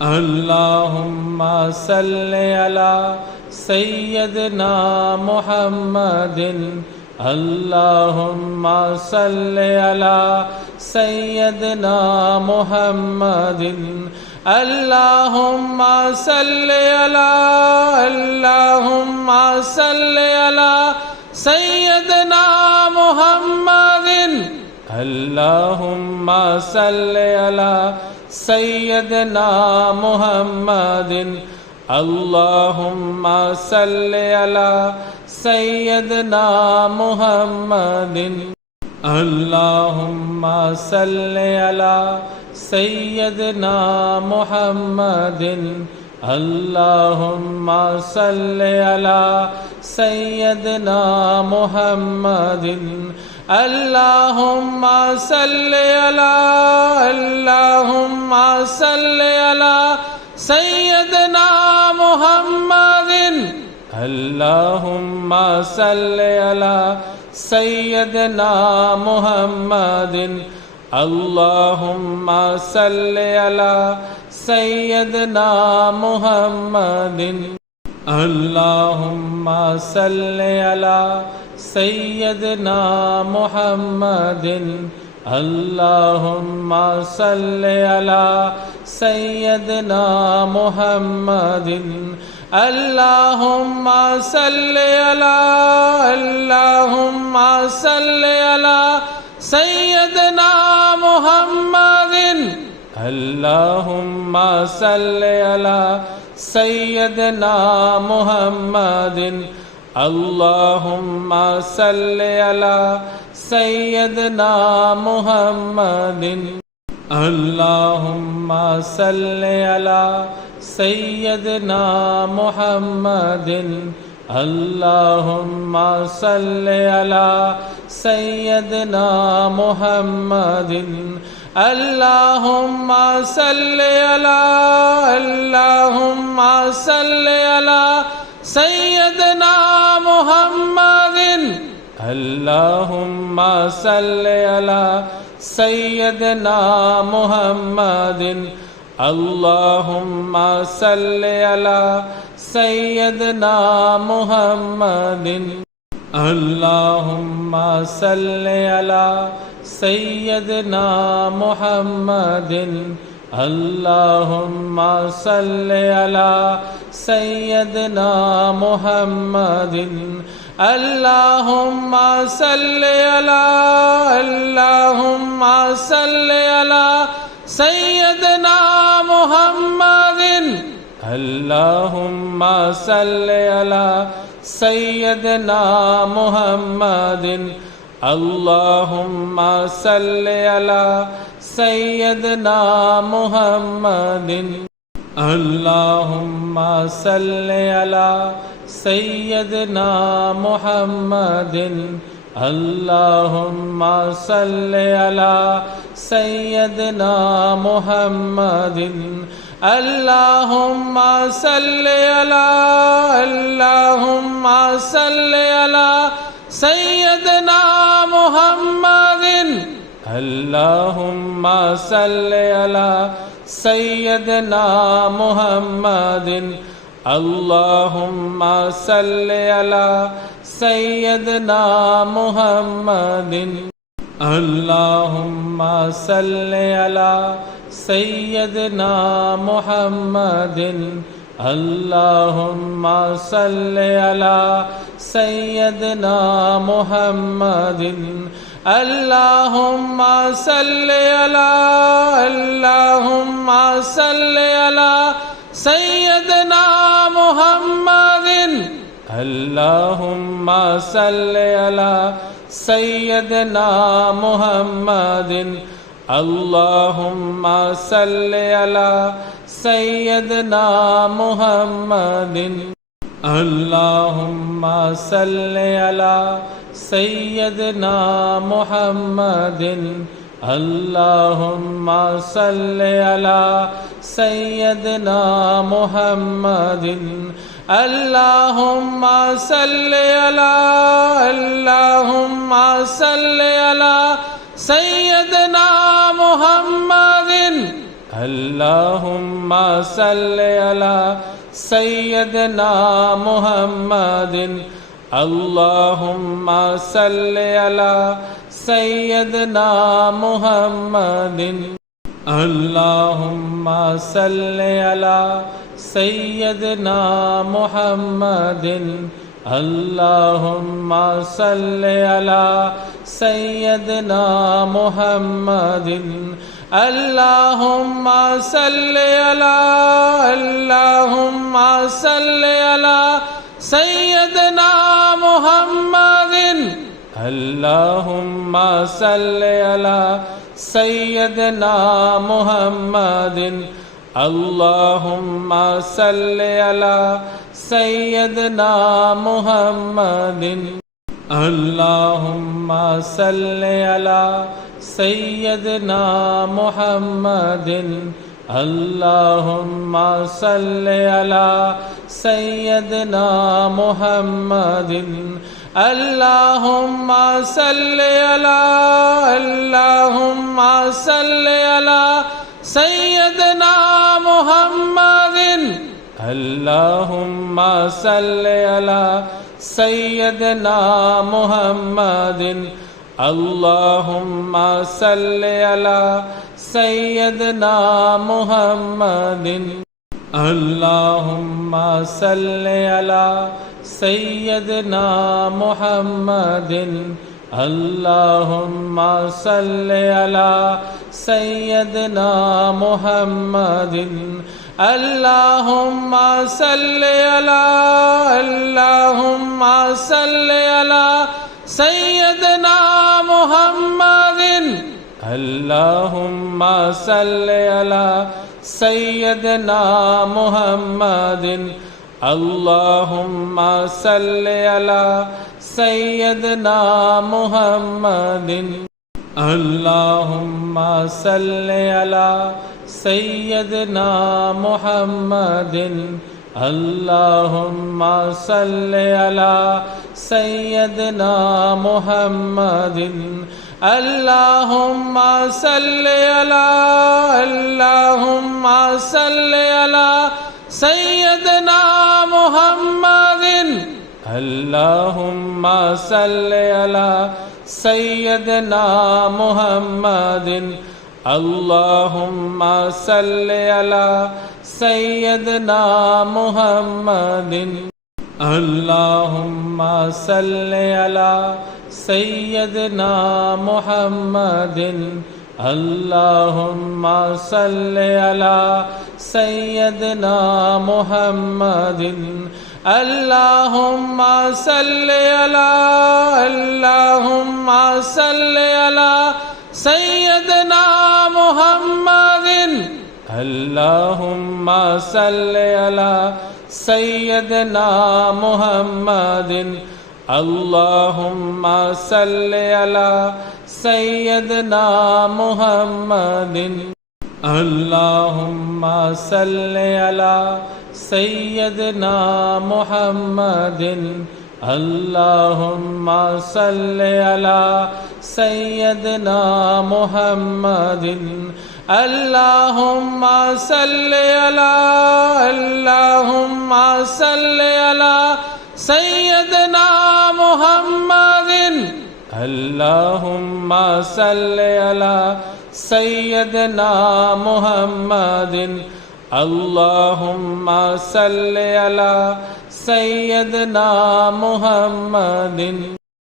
अल्लाहुम्मा सल्लि अला सय्यदना मुहम्मदिन अल्लाहुम्मा सल्लि अला सय्यदना मुहम्मदिन अल्लाहुम्मा सल्लि अला अल्लाहुम्मा सल्लि अला सय्यदना मुहम्मदिन अल्लाहुम्मा सल्लि अला सय्यदना मुहम्मदिन अल्लाहुम्मा सल्लि अला सय्यदना मुहम्मदिन अल्लाहुम्मा सल्लि अला सय्यदना मुहम्मदिन अल्लाहुम्मा सल्लि अला सय्यदना मुहम्मदिन अल्लाहुम्मा सल्लि अला अल्लाहुम्मा सल्लि अला सय्यदना मुहम्मदिन अल्लाहुम्मा सल्लि अला सय्यदना मुहम्मदिन अल्लाहुम्मा सल्लि अला सय्यदना मुहम्मदिन अल्लाहुम्मा सल्लि अला सय्यदना मुहम्मदिन अल्लाहुम्मा सल्लि अला सय्यदना मुहम्मदिन अल्लाहुम्मा सल्लि अला अल्लाहुम्मा सल्लि अला सय्यदना मुहम्मदिन अल्लाहुम्मा सल्लि अला सय्यदना मुहम्मदिन अल्लाहुम्मा सल्लि अला सय्यदना मुहम्मदिन अल्लाहुम्मा सल्लि अला सय्यदना मुहम्मदिन अल्लाहुम्मा सल्लि अला सय्यदना मुहम्मदिन अल्लाहुम्मा सल्लि अला अल्लाहुम्मा सल्लि अला सय्यदना मुहम्मदिन अल्लाहुम्मा सल्लि अला सय्यदना मुहम्मदिन अल्लाहुम्मा सल्लि अला सय्यदना मुहम्मदिन अल्लाहुम्मा सल्लि अला सय्यदना मुहम्मदिन अल्लाहुम्मा सल्लि अला सय्यदना मुहम्मदिन अल्लाहुम्मा सल्लि अला अल्लाहुम्मा सल्लि अला सय्यदना मुहम्मदिन अल्लाहुम्मा सल्लि अला सय्यदना मुहम्मदिन अल्लाहुम्मा सल्लि अला सय्यदना मुहम्मदिन अल्लाहुम्मा सल्लि अला सय्यदना मुहम्मदिन अल्लाहुम्मा सल्लि अला सय्यदना मुहम्मदिन अल्लाहुम्मा सल्लि अला अल्लाहुम्मा सल्लि अला सय्यदना मुहम्मदिन अल्लाहुम्मा सल्लि अला सय्यदना मुहम्मदिन अल्लाहुम्मा सल्लि अला सय्यदना मुहम्मदिन अल्लाहुम्मा सल्लि अला सय्यदना मुहम्मदिन अल्लाहुम्मा सल्लि अला सय्यदना मुहम्मदिन अल्लाहुम्मा सल्लि अला अल्लाहुम्मा सल्लि अला सय्यदना मुहम्मदिन अल्लाहुम्मा सल्लि अला सय्यदना मुहम्मदिन अल्लाहुम्मा सल्लि अला सय्यदना मुहम्मदिन अल्लाहुम्मा सल्लि अला सय्यदना मुहम्मदिन अल्लाहुम्मा सल्लि अला सय्यदना मुहम्मदिन अल्लाहुम्मा सल्लि अला अल्लाहुम्मा सल्लि अला सय्यदना मुहम्मदिन अल्लाहुम्मा सल्लि अला सय्यदना मुहम्मदिन अल्लाहुम्मा सल्लि अला सय्यदना मुहम्मदिन अल्लाहुम्मा सल्लि अला सय्यदना मुहम्मदिन अल्लाहुम्मा सल्लि अला सय्यदना मुहम्मदिन अल्लाहुम्मा सल्लि अला अल्लाहुम्मा सल्लि अला सय्यदना मुहम्मदिन अल्लाहुम्मा सल्लि अला सय्यदना मुहम्मदिन अल्लाहुम्मा सल्लि अला सय्यदना मुहम्मदिन अल्लाहुम्मा सल्लि अला सय्यदना मुहम्मदिन अल्लाहुम्मा सल्लि अला सय्यदना मुहम्मदिन अल्लाहुम्मा सल्लि अला अल्लाहुम्मा सल्लि अला सय्यदना मुहम्मदिन अल्लाहुम्मा सल्लि अला सय्यदना मुहम्मदिन अल्लाहुम्मा सल्लि अला सय्यदना मुहम्मदिन अल्लाहुम्मा सल्लि अला सय्यदना मुहम्मदिन अल्लाहुम्मा सल्लि अला सय्यदना मुहम्मदिन अल्लाहुम्मा सल्लि अला अल्लाहुम्मा सल्लि अला सय्यदना मुहम्मदिन अल्लाहुम्मा सल्लि अला सय्यदना मुहम्मदिन अल्लाहुम्मा सल्लि अला सय्यदना मुहम्मदिन अल्लाहुम्मा सल्लि अला सय्यदना मुहम्मदिन अल्लाहुम्मा सल्लि अला सय्यदना मुहम्मदिन अल्लाहुम्मा सल्लि अला अल्लाहुम्मा सल्लि अला सय्यदना मुहम्मदिन अल्लाहुम्मा सल्लि अला सय्यदना मुहम्मदिन अल्लाहुम्मा सल्लि अला सय्यदना मुहम्मदिन अल्लाहुम्मा सल्लि अला सय्यदना मुहम्मदिन अल्लाहुम्मा सल्लि अला सय्यदना मुहम्मदिन अल्लाहुम्मा सल्लि अला अल्लाहुम्मा सल्लि अला सय्यदना मुहम्मदिन अल्लाहुम्मा सल्लि अला सय्यदना मुहम्मदिन अल्लाहुम्मा सल्लि अला सय्यदना मुहम्मदिन अल्लाहुम्मा सल्लि अला सय्यदना मुहम्मदिन अल्लाहुम्मा सल्लि अला सय्यदना मुहम्मदिन अल्लाहुम्मा सल्लि अला अल्लाहुम्मा सल्लि अला सय्यदना मुहम्मदिन अल्लाहुम्मा सल्लि अला सय्यदना मुहम्मदिन अल्लाहुम्मा सल्लि अला सय्यदना मुहम्मदिन।